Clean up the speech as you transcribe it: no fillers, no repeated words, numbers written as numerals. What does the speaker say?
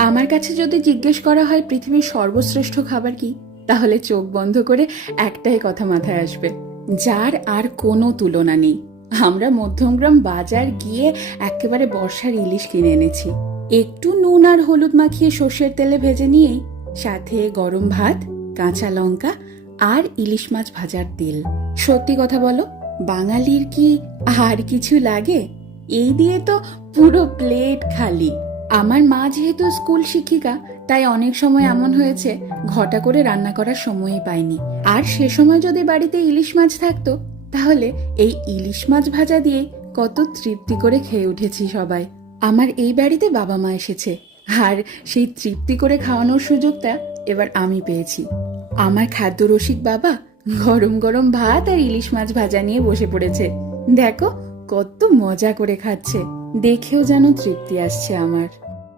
আমার কাছে যদি জিজ্ঞেস করা হয় পৃথিবীর সর্বশ্রেষ্ঠ খাবার কি, তাহলে চোখ বন্ধ করে একটাই কথা মাথায় আসবে, যার আর কোনো তুলনা নেই। আমরা মধ্যমগ্রাম বাজার গিয়ে একেবারে বর্ষার ইলিশ কিনে এনেছি। একটু নুন আর হলুদ মাখিয়ে সর্ষের তেলে ভেজে নিয়েই সাথে গরম ভাত, কাঁচা লঙ্কা আর ইলিশ মাছ ভাজার তেল। সত্যি কথা বলো, বাঙালির কি আর কিছু লাগে? এই দিয়ে তো পুরো প্লেট খালি। আমার মা যেহেতু স্কুল শিক্ষিকা, তাই অনেক সময় এমন হয়েছে ঘটা করে রান্না করার সময়ই পাইনি। আর সে সময় যদি বাড়িতে ইলিশ মাছ থাকতো, তাহলে এই ইলিশ মাছ ভাজা দিয়ে কত তৃপ্তি করে খেয়ে উঠেছি সবাই। আমার এই বাড়িতে বাবা মা এসেছে, আর সেই তৃপ্তি করে খাওয়ানোর সুযোগটা এবার আমি পেয়েছি। আমার খাদ্য রসিক বাবা গরম গরম ভাত আর ইলিশ মাছ ভাজা নিয়ে বসে পড়েছে। দেখো কত মজা করে খাচ্ছে, দেখেও যেন তৃপ্তি আসছে আমার।